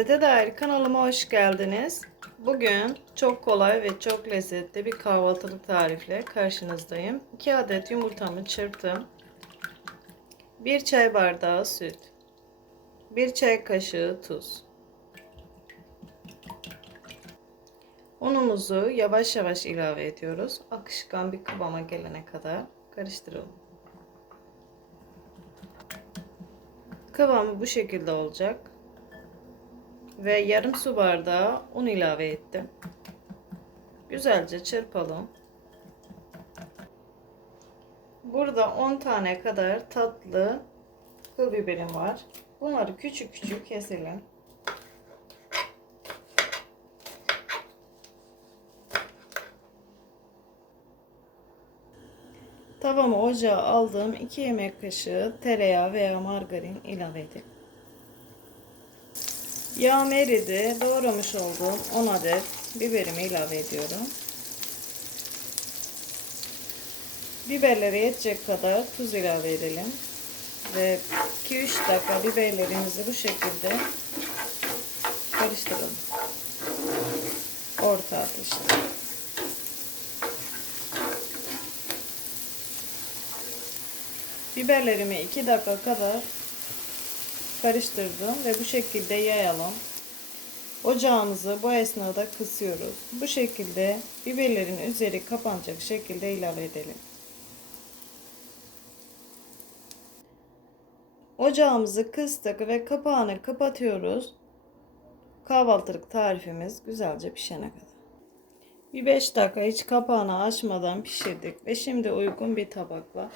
Lezzete dair kanalıma hoş geldiniz. Bugün çok kolay ve çok lezzetli bir kahvaltılık tarifle karşınızdayım. 2 adet yumurtamı çırptım. 1 çay bardağı süt. 1 çay kaşığı tuz. Unumuzu yavaş yavaş ilave ediyoruz. Akışkan bir kıvama gelene kadar karıştıralım. Kıvamı bu şekilde olacak ve yarım su bardağı un ilave ettim. Güzelce çırpalım. Burada 10 tane kadar tatlı kıl biberim var. Bunları küçük küçük keselim. Tavamı ocağa aldığım 2 yemek kaşığı tereyağı veya margarin ilave edelim. Yağım eridi. Doğramış olduğum 10 adet biberimi ilave ediyorum. Biberlere yetecek kadar tuz ilave edelim. Ve 2-3 dakika biberlerimizi bu şekilde karıştıralım. Orta ateşte. Biberlerimi 2 dakika kadar karıştırdım ve bu şekilde yayalım. Ocağımızı bu esnada kısıyoruz. Bu şekilde biberlerin üzeri kapanacak şekilde ilave edelim. Ocağımızı kıstık ve kapağını kapatıyoruz. Kahvaltılık tarifimiz güzelce pişene kadar. Bir 5 dakika hiç kapağını açmadan pişirdik ve şimdi uygun bir tabakla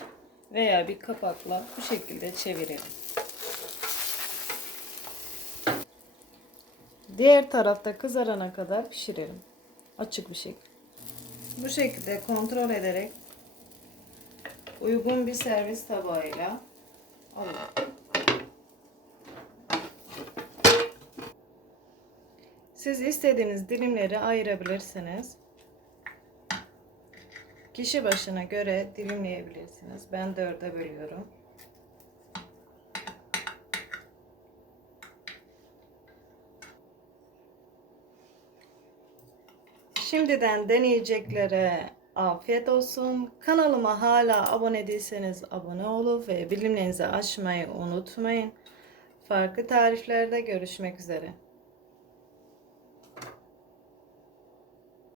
veya bir kapakla bu şekilde çevirelim. Diğer tarafta kızarana kadar pişirelim. Açık bir şekilde. Bu şekilde kontrol ederek uygun bir servis tabağıyla alalım. Siz istediğiniz dilimleri ayırabilirsiniz. Kişi başına göre dilimleyebilirsiniz. Ben dörde bölüyorum. Şimdiden deneyeceklere afiyet olsun. Kanalıma hala abone değilseniz abone olup ve bildirimlerinizi açmayı unutmayın. Farklı tariflerde görüşmek üzere.